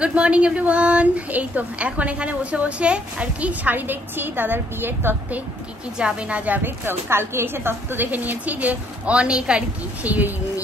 Good morning everyone. এই তো এখন এখানে বসে বসে আর কি শাড়ি দেখছি, দাদার বিয়ের তত্ত্বে কি কি যাবে না যাবে। কালকে এসে তত্ত্ব দেখে নিয়েছি যে অনেক আর কি সেই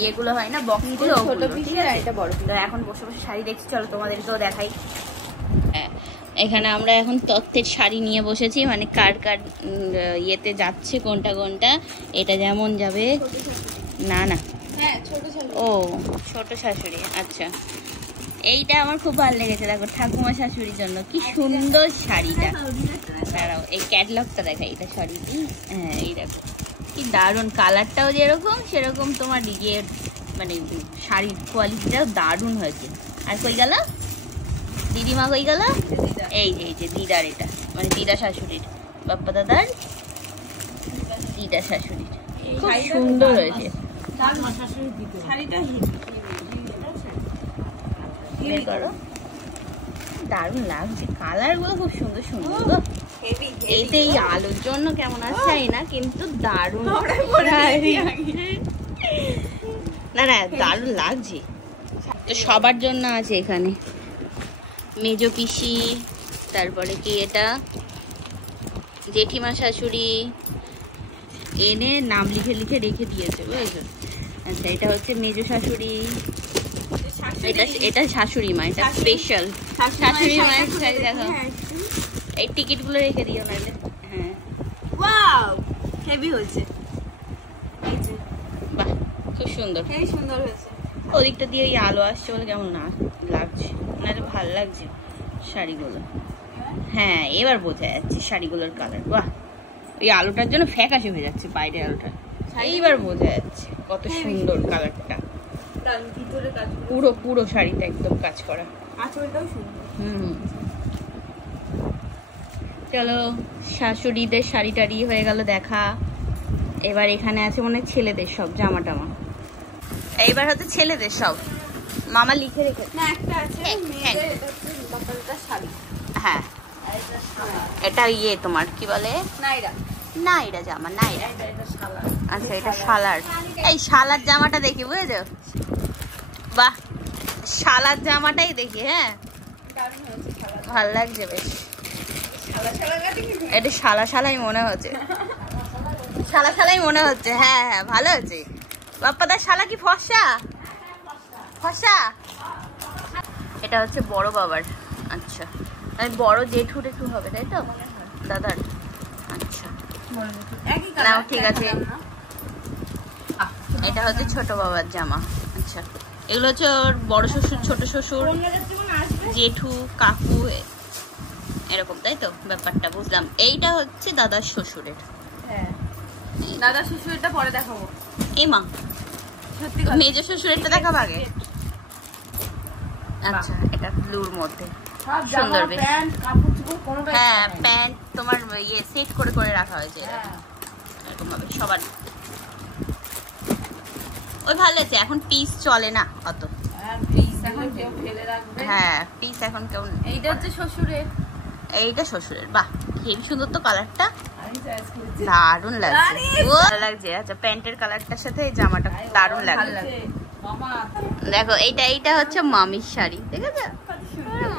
ইয়েগুলো হয় না, বক্সগুলো, এখন বসে বসে শাড়ি দেখছি। চলো তোমাদেরকেও দেখাই। এখানে আমরা এখন তত্ত্বের শাড়ি নিয়ে বসেছি, মানে কার কার ইয়েতে যাচ্ছে কোনটা কোনটা। এটা যেমন যাবে না না, ও ছোট শাশুড়ি। আচ্ছা, এইটা আমার খুব ভালো লেগেছে। দেখো ঠাকুমা শাশুড়ির জন্য কি সুন্দর শাড়িটা। দাঁড়াও এই ক্যাটলগটা দেখাই, এটা শাড়িটি। হ্যাঁ এই দেখো কি দারুণ, কালারটাও যেরকম সেরকম তোমার ইয়ে মানে শাড়ির কোয়ালিটিটাও দারুণ হয়েছে। আর কই গেল দিদিমা, কই গেল? এই যে দিদার, এটা মানে দিদা শাশুড়ির, বাপ্পা দাদার দিদা শাশুড়ির, খুব সুন্দর হয়েছে। দারুণ লাগছে, কালার গুলো খুব সুন্দর সুন্দর গো। এইতে এই আলোর জন্য কেমন আছে না, কিন্তু দারুণ না না দারুণ লাগছে। তো সবার জন্য আছে এখানে মেজো পিসি, তারপরে কি এটা জেঠিমা শাশুড়ি, এনে নাম লিখে লিখে রেখে দিয়েছে বুঝেছো। আচ্ছা এটা হচ্ছে মেজো শাশুড়ি, এটা শাশুড়ি মা, এটা স্পেশাল শাশুড়ি মায়ের শাড়ি। দেখো এই টিকিট গুলো রেখে দিও না। হ্যাঁ ওয়াও হেভি হয়েছে, বাহ খুব সুন্দর, হেভি সুন্দর হয়েছে। ওদিকটা দিয়ে এই আলো আসছে বলে কেমন না লাগছে, না ভালো লাগছে শাড়িগুলো। হ্যাঁ এবার বোঝা যাচ্ছে শাড়িগুলোর কালার। বাহ, ওই আলোটার জন্য ফ্যাকাশে হয়ে যাচ্ছে বাইরের আলোটা, এইবার বোঝা যাচ্ছে কত সুন্দর কালারটা। পুরো পুরো শাড়িটা একদম কাজ করা, আঁচলটাও সুন্দর। চলো শাশুড়িদের শাড়ি টাড়ি হয়ে গেল দেখা। এবার এখানে আছে মনে হয় ছেলেদের সব জামা টামা। এইবার হচ্ছে ছেলেদের সব মামা লিখে রেখে না, একটা আছে শাড়ি। হ্যাঁ এটা ইয়ে তোমার কি বলে নাইরা, নাইরা জামা, নাইরা। আচ্ছা এটা শালার, এই শালার জামাটা দেখি বুঝেছো। বাহ শালার জামাটাই দেখি। হ্যাঁ ভাল লাগছে বেশ, এটা শালা শালাই মনে হচ্ছে, শালা শালাই মনে হচ্ছে। হ্যাঁ হ্যাঁ ভালো হচ্ছে। বাপ্পাদার শালা কি ফর্সা ফর্সা? এটা হচ্ছে বড় বাবার। আচ্ছা বড় জেঠুর একটু হবে তাই তো দাদার। আচ্ছা নাও ঠিক আছে। এটা হচ্ছে ছোট বাবার জামা। আচ্ছা এগুলো হচ্ছে ওর বড় শ্বশুর, ছোট শ্বশুর, জেঠু, কাকু এরকম তাই তো ব্যাপারটা, বুঝলাম। এইটা হচ্ছে দাদার শ্বশুরের। হ্যাঁ দাদার শ্বশুরেরটা পরে দেখাবো। এই মা সত্যি মেজো শ্বশুরেরটা দেখাবো আগে। আচ্ছা এটা ব্লুর মধ্যে সুন্দর বেশ। হ্যাঁ প্যান্ট তোমার ইয়ে সেট করে করে রাখা হয়েছে এরকম ভাবে সবার। ওই ভালো আছে, এখন পিস চলে না অত। হ্যাঁ পিস এখন কেউ। এইটা হচ্ছে শ্বশুরের, এইটা শ্বশুরের। বাহ হেবি সুন্দর তো কালারটা, দারুণ লাগছে। আচ্ছা প্যান্টের কালারটার সাথে এই জামাটা দারুণ লাগছে। দেখো এইটা হচ্ছে মামির শাড়ি, ঠিক আছে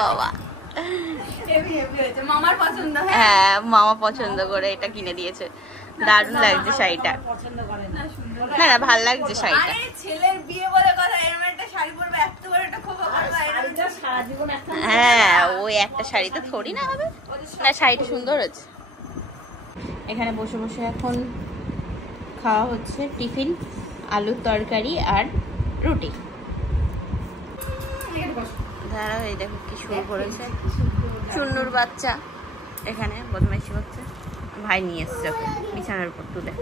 বাবা। মামার পছন্দ, হ্যাঁ মামা পছন্দ করে এটা কিনে দিয়েছে, দারুণ লাগছে শাড়িটা। না না ভাল লাগছে শাড়িটা। ছেলের বিয়ে বলে কথা, এরকম একটা শাড়ি পরবে, এত বড় একটা খোপা পরবে, সারা জীবন একটা। হ্যাঁ ওই একটা শাড়িতে থোড়ি না হবে না, শাড়িটা সুন্দর হচ্ছে। এখানে বসে বসে এখন খাওয়া হচ্ছে টিফিন, আলুর তরকারি আর রুটি। দাঁড়াও এই দেখো কি শুরু করেছে চুন্নুর বাচ্চা, এখানে বদমাইশি করছে। ভাই নিয়ে এসছে ওকে বিছানার উপর তুলে,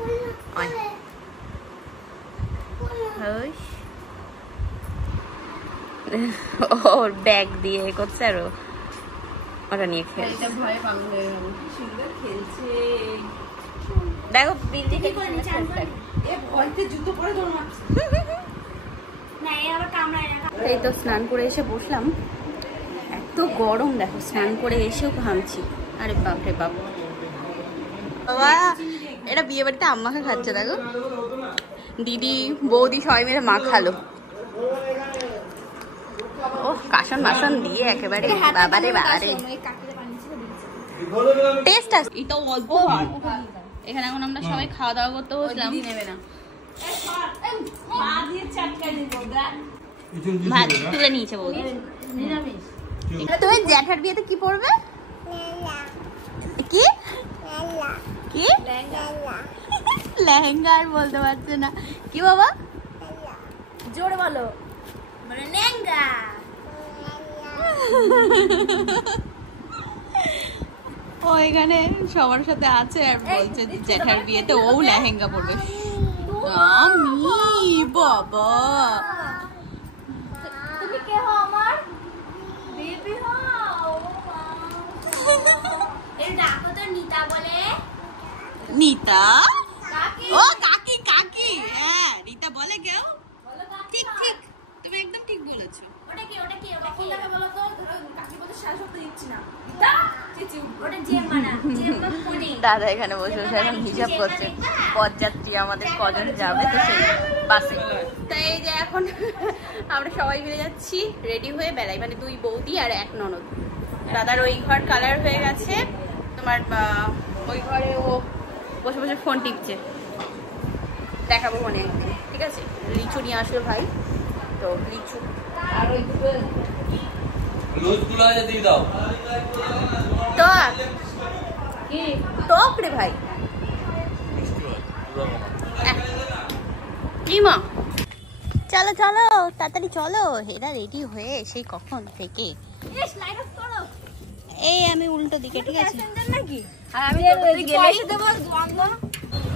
ওর ব্যাগ দিয়ে করছে আর ওটা নিয়ে খেলছে। দেখো এই তো স্নান করে এসে বসলাম, এত গরম দেখো, স্নান করে এসেও ঘামছি। আরে বাপ রে বাপ, বাবা এটা বিয়ে বাড়িতে আম্মাকে খাচ্ছে। দেখো দিদি বৌদি সবাই মিলে মা খালো। ও ও কাসন মাসন দিয়ে একেবারে বাবারে বাবারে টেস্ট আছে। এটা অল্প ভাত। এখানে এখন আমরা সবাই খাওয়া দাওয়া করতে বসলাম। নেবে না ভাত তুলে নিয়েছে বৌদি। তুমি জ্যাঠার বিয়েতে কি পরবে? কি কি লেহেঙ্গা? আর বলতে পারছে না কি বাবা, জোরে বলো। মানে লেহেঙ্গা। ও এখানে সবার সাথে আছে আর বলছে জ্যাঠার বিয়েতে ও লেহেঙ্গা পরবে। আমি বাবা তুমি কে হও? আমার বেবি হও। এর ডাকো তো নিতা বলে। নিতা? ও কাকি কাকি। হ্যাঁ নিতা বলে কেউ। ঠিক ঠিক তুমি একদম ঠিক বলেছো। ওটা কি ওটা কি ওটা কোনটাকে বলো তো? কাকি বলতে সারা সপ্তাহ দিচ্ছি না। নিতা চিচি ওটা জেম্মা জেম্মা পুডিং। দাদা এখানে বসে বসে এখন হিসাব করছে পদযাত্রী আমাদের কজন যাবে তো সেই বাসে। তাই এই যে এখন আমরা সবাই মিলে যাচ্ছি রেডি হয়ে বেলায়, মানে দুই বৌদি আর এক ননদ। দাদার ওই ঘর কালার হয়ে গেছে, তোমার ওই ঘরে ও বসে বসে ফোন টিপছে। দেখাবো মনে ঠিক আছে। লিচু নিয়ে আসলো ভাই, তো লিচু আর ওই দুটো দিয়ে দাও। টক রে ভাই। চলো চলো তাড়াতাড়ি চলো। এরা রেডি হয়ে সেই কখন থেকে। এই আমি উল্টো দিকে ঠিক আছে।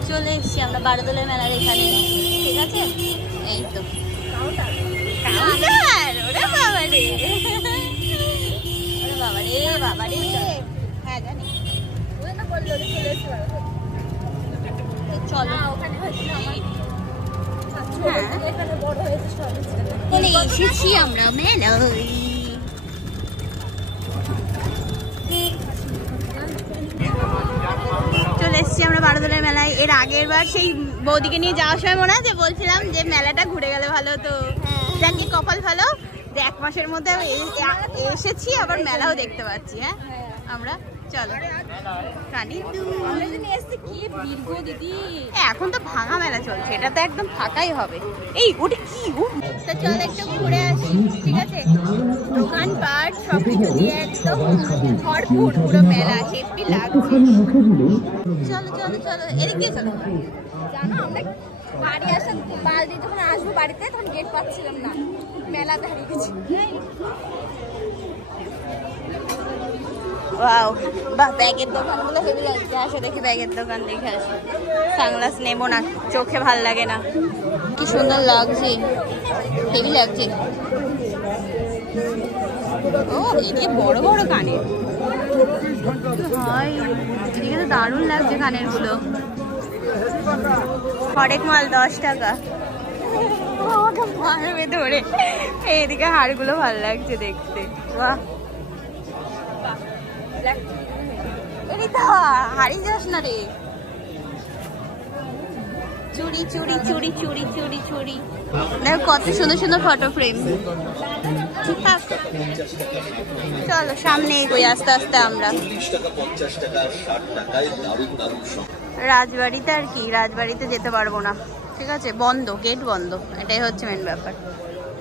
চলে এসছি আমরা বারোদলের মেলার এখানে ঠিক আছে। এই তো বাবারে হ্যাঁ জানি চলো চলে এসেছি আমরা মেলায়। চলে এসেছি আমরা বারোদলের মেলায়। এর আগের বার সেই বৌদিকে নিয়ে যাওয়ার সময় মনে আছে বলছিলাম যে মেলাটা ঘুরে গেলে ভালো হতো। যাকে কপাল ভালো যে 1 মাসের মধ্যে এসেছি আবার মেলাও দেখতে পাচ্ছি। হ্যাঁ আমরা চলো এখন তো ভাঙা মেলা চলছে, এটা তো একদম ফাঁকাই হবে। এই ওটা কি তা চল একটু ঘুরে আসি ঠিক আছে। দোকানপাট সবকিছু দিয়ে একদম ভরপুর পুরো মেলা হেপি লাগছে। চলো চলো চলো এদিক দিয়ে চলো। জানো আমরা বাড়ি আসার বাড়ি যখন আসবো বাড়িতে তখন গেট পাচ্ছিলাম না, মেলাতে হারিয়ে গেছি। ওয়াও বাহ ব্যাগের দোকানগুলো হেভি লাগছে। আসো দেখি ব্যাগের দোকান দেখে আসি। সানগ্লাস নেবো না, চোখে ভাল লাগে না। কি সুন্দর লাগছে, হেভি লাগছে। ও এদিকে বড় বড় কানের হয়, এদিকে তো দারুণ লাগছে কানের গুলো। হরেক মাল 10 টাকা। মারবে ধরে। এইদিকে হাড়গুলো ভাল লাগছে দেখতে। বাহ হারিয়ে যাস না রে। চুড়ি চুড়ি চুড়ি চুড়ি চুড়ি চুড়ি দেখো কত সুন্দর সুন্দর ফটো ফ্রেম। ঠিকঠাক চলো সামনে এগোই আস্তে আস্তে আমরা। রাজবাড়িতে আর কি, রাজবাড়িতে যেতে পারবো না ঠিক আছে, বন্ধ, গেট বন্ধ, এটাই হচ্ছে মেন ব্যাপার।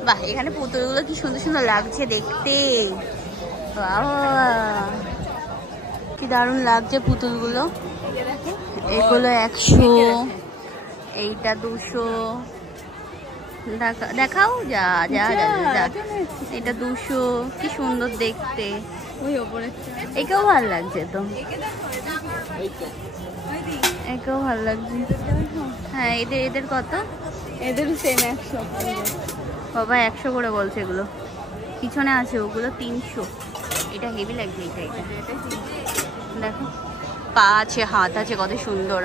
বাহ এখানে পুতুলগুলো কি সুন্দর সুন্দর লাগছে দেখতে। কি দারুণ লাগছে পুতুলগুলো। এগুলো 100, এইটা 200। দেখাও যা যা যা। এটা 200, কি সুন্দর দেখতে। একেও ভালো লাগছে তো, একেও ভালো লাগছে। হ্যাঁ এদের কত? এদেরও সেম 100। বাবা 100 করে বলছে এগুলো। পিছনে আছে ওগুলো 300। এটা হেভি লাগছে। এটা দেখো পা আছে হাত আছে কত সুন্দর।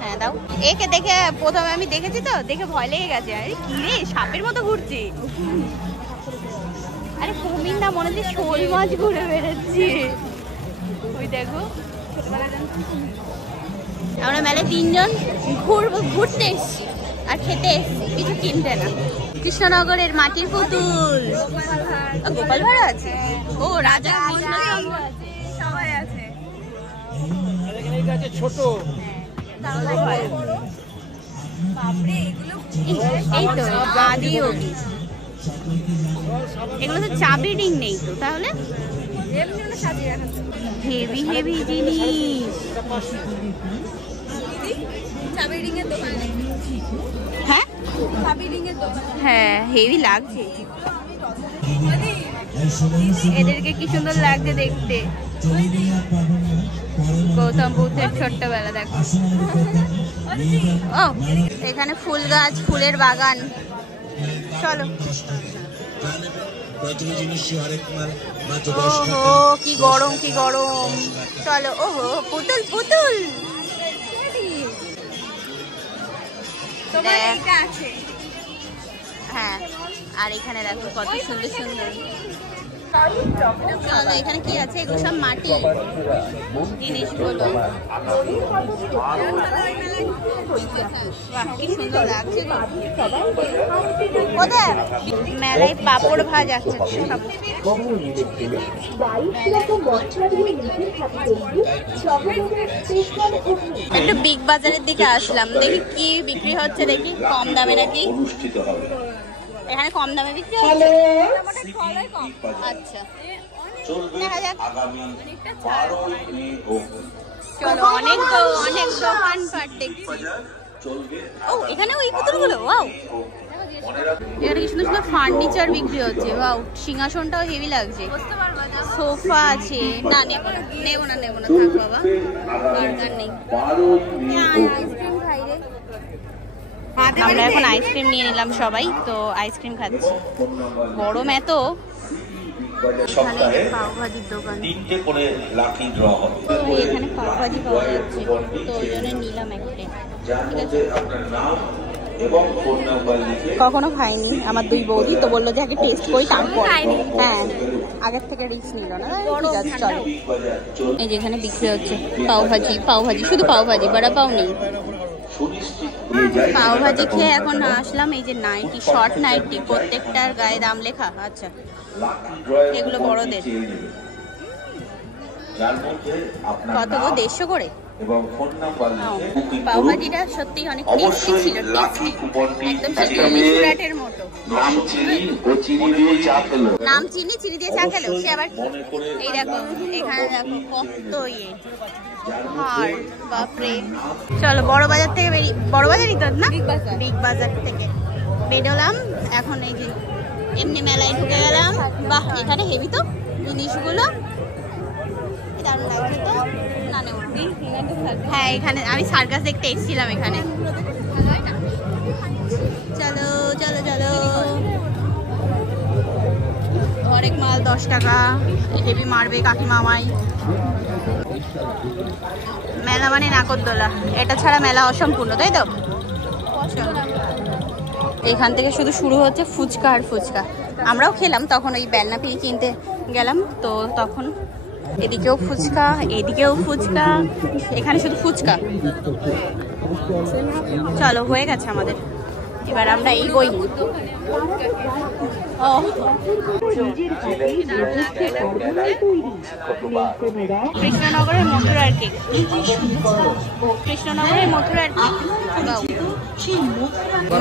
হ্যাঁ দাও। একে দেখে প্রথমে আমি দেখেছি তো দেখে ভয় লেগে গেছে। আরে কি রে সাপের মতো ঘুরছে। আরে কুমির না মনে হচ্ছে শোল মাছ ঘুরে বেড়াচ্ছে। ওই দেখো আমরা মেলায় 3 জন ঘুরতে এসছি আর খেতে এসছি, কিছু কিনতে না। কৃষ্ণনগরের মাটির পুতুল, গোপাল ভাড় আছে। ও রাজা সবাই আছে। ছোট এই তো আদি অবধি। এগুলো তো চাবি রিং নেই তো, তাহলে হেভি হেভি জিনিস। হ্যাঁ হ্যাঁ হেভি লাগছে। এদেরকে কি সুন্দর লাগছে দেখতে। গৌতম বুদ্ধের ছোট্টবেলা দেখো। ও এখানে ফুল গাছ, ফুলের বাগান। চলো। ওহো কি গরম কি গরম। চলো। ওহো পুতুল পুতুল। হ্যাঁ আর এখানে দেখো কত সুন্দর সুন্দর। চলো এখানে কি আছে, এগুলো সব মাটি জিনিসগুলো। কি সুন্দর লাগছে। কোথায় মেলায় পাপড় ভাজ আছে। একটু বিগ বাজারের দিকে আসলাম, দেখি কি বিক্রি হচ্ছে, দেখি কম দামে নাকি। এখানে কম দামে বিক্রি হচ্ছে। আচ্ছা দেখা যাক। চলো অনেক দোকানপাট দেখছি। ও এখানে ওই পুতুলগুলো, ওয়াও। এখানে কি সুন্দর সুন্দর ফার্নিচার বিক্রি হচ্ছে। ওয়াও সিংহাসনটাও হেভি লাগছে। সোফা আছে। না নেবো না থাক বাবা, দরকার নেই। আইসক্রিম খাই রে। আমরা এখন আইসক্রিম নিয়ে নিলাম সবাই, তো আইসক্রিম খাচ্ছি। গরম এত। পাওভাজির দোকান, এখানে পাওভাজি পাওয়া যাচ্ছে, তো ওই জন্য নিলাম একটা। কখনো খাইনি আমার দুই বৌদি, তো বললো যে আগে টেস্ট করি তারপর। হ্যাঁ আগের থেকে রিস্ক নিল না। ঠিক আছে চলো। এই যেখানে বিক্রি হচ্ছে পাওভাজি শুধু পাওভাজি, বড়া পাও নেই। পাওভাজি খেয়ে এখন আসলাম এই যে নাইটি, শর্ট নাইটি, প্রত্যেকটার গায়ে দাম লেখা। আচ্ছা এগুলো বড়দের কত গো, 150 করে। পাওভাজিটা সত্যি অনেক টেস্টি ছিল, টেস্টি একদম রেস্টুরেন্টের মতো। নাম চিনি দিয়ে চা খেলো সে আবার। এই দেখো এখানে দেখো কত ইয়ে হার, বাপরে। চলো বড় বাজার থেকে বড় বাজারই তো না, বিগ বাজার থেকে বেরোলাম এখন। এই যে এমনি মেলায় ঢুকে গেলাম। বাহ এখানে হেভি তো জিনিসগুলো, দারুণ লাগছে তো। না হ্যাঁ এখানে আমি সার্কাস দেখতে এসেছিলাম এখানে। চলো চলো চলো। হরেক মাল 10 টাকা। হেভি মারবে কাকিমা আমায়। মেলা মানে নাকরদোলা, এটা ছাড়া মেলা অসম্পূর্ণ, তাই তো। এখান থেকে শুধু শুরু হচ্ছে ফুচকা আর ফুচকা। আমরাও খেলাম তখন, ওই বেলনাপি কিনতে গেলাম, তো তখন এদিকেও ফুচকা এদিকেও ফুচকা, এখানে শুধু ফুচকা। চলো হয়ে গেছে আমাদের, এবার আমরা এগোই। ও কৃষ্ণনগরের মথুরার কেক, কৃষ্ণনগরের মথুরার কেক।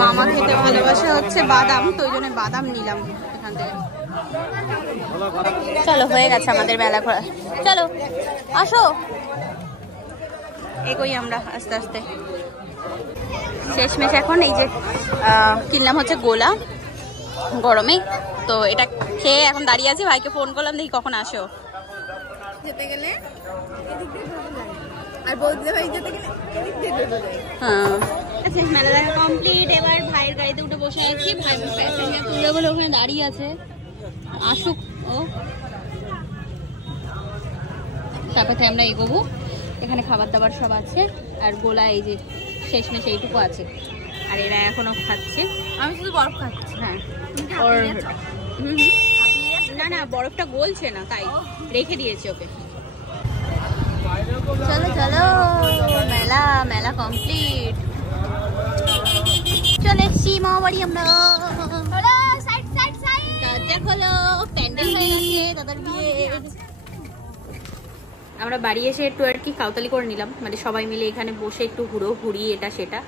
মামা খেতে ভালোবাসা হচ্ছে বাদাম, তো ওই জন্য বাদাম নিলাম এখান থেকে। চলো হয়ে গেছে আমাদের মেলা ঘোরা, চলো আসো এগোই আমরা আস্তে আস্তে। শেষমেশ এখন এই যে কিনলাম হচ্ছে গোলা গরমে, তো এটা খেয়ে এখন দাঁড়িয়ে আছি। ভাইকে ফোন করলাম, দেখি কখন আসো। যেতে গেলে আর বৌদি ভাই যেতে গেলে হ্যাঁ। আচ্ছা মেলা দেখা কমপ্লিট, এবার ভাইয়ের গাড়িতে উঠে বসে আছি। ভাই প্যাসেঞ্জার তুলে বলে ওখানে দাঁড়িয়ে আছে, আসুক ও, তারপরে আমরা এগোবো। এখানে খাবার দাবার সব আছে, আর গোলা এই যে শেষমেশ এইটুকু আছে, আর এরা এখনো খাচ্ছে। আমি শুধু বরফ খাচ্ছি। হ্যাঁ না না বরফটা গলছে না, তাই রেখে দিয়েছি ওকে। চলো চলো মেলা মেলা কমপ্লিট। চলে এসছি মামা বাড়ি আমরা। দরজা খোলো, প্যান্ডেল হয়ে গেছে দাদার বিয়ে। আমরা বাড়ি এসে একটু আর কি কাউতালি করে নিলাম, মানে সবাই মিলে এখানে বসে একটু ঘুরি এটা সেটা।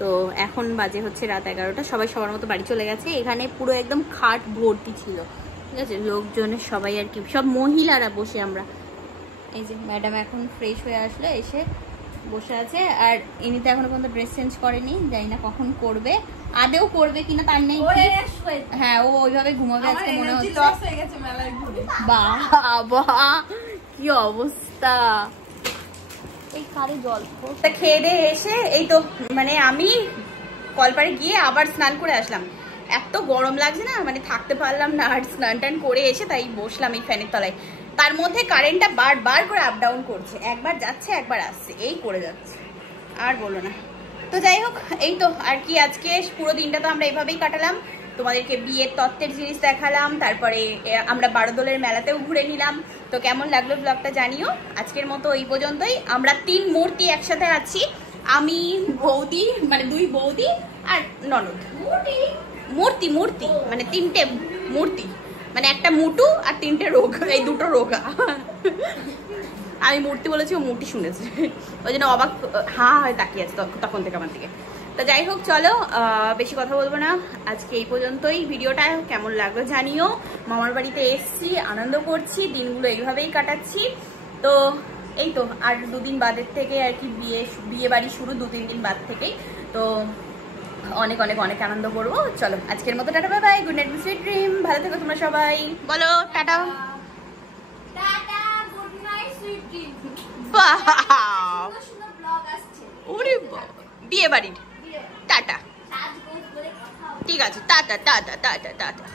তো এখন বাজে হচ্ছে রাত 11টা, সবাই সবার মতো বাড়ি চলে গেছে। এখানে পুরো একদম খাট ভর্তি ছিল, ঠিক আছে, লোকজনের সবাই আর কি, সব মহিলারা বসে আমরা। এই যে ম্যাডাম এখন ফ্রেশ হয়ে আসলে, এসে বসে আছে। আর ইনি তো এখনো পর্যন্ত ড্রেস চেঞ্জ করেনি, জানি না কখন করবে, আদেও করবে কিনা তার নেই। হ্যাঁ, ও ওইভাবে ঘুমাবে আজকে মনে হচ্ছে। বাবা কি অবস্থা, এই কারে জল খেয়ে দিয়ে এসে এই তো মানে আমি কলপারে গিয়ে আবার স্নান করে আসলাম। এত গরম লাগছে না, মানে থাকতে পারলাম না। আর স্নান টান করে এসে তাই বসলাম এই ফ্যানের তলায়। তার মধ্যে কারেন্টটা বারবার করে আপ ডাউন করছে, একবার যাচ্ছে একবার আসছে, এই করে যাচ্ছে, আর বলো না। তো যাই হোক, এই তো আর কি, আজকে পুরো দিনটা তো আমরা এইভাবেই কাটালাম। তোমাদেরকে বিয়ের তত্ত্বের জিনিস দেখালাম, তারপরে আমরা বারোদোলের মেলাতেও ঘুরে নিলাম। তো কেমন লাগলো ব্লগটা জানিও। আজকের মতো এই পর্যন্তই। আমরা 3 মূর্তি একসাথে আছি, আমি, বৌদি, মানে 2 বৌদি আর ননদ। মূর্তি মূর্তি মানে 3টে মূর্তি, মানে একটা মুটু আর 3টে রোগ, এই 2টো রোগা। আমি মূর্তি বলেছি, ও মূর্তি শুনেছে, ওই জন্য অবাক হ্যাঁ হয়ে তাকিয়ে আছে তখন থেকে আমার দিকে। তা যাই হোক, চলো বেশি কথা বলবো না, আজকে এই পর্যন্তই। ভিডিওটা কেমন লাগলো জানিও। মামার বাড়িতে এসছি, আনন্দ করছি, দিনগুলো এইভাবেই কাটাচ্ছি। তো এই তো আর 2 দিন বাদের থেকে আর কি বিয়ে বাড়ি শুরু, 2-3 দিন বাদ থেকেই। তো অনেক অনেক অনেক আনন্দ করবো। চলো আজকের মতো tata, bye bye, good night, sweet dream, ভালো থেকো তোমরা সবাই, বলো টাটা। বিয়ে বাড়ির টাটা, ঠিক আছে, টাটা টাটা টাটা টাটা।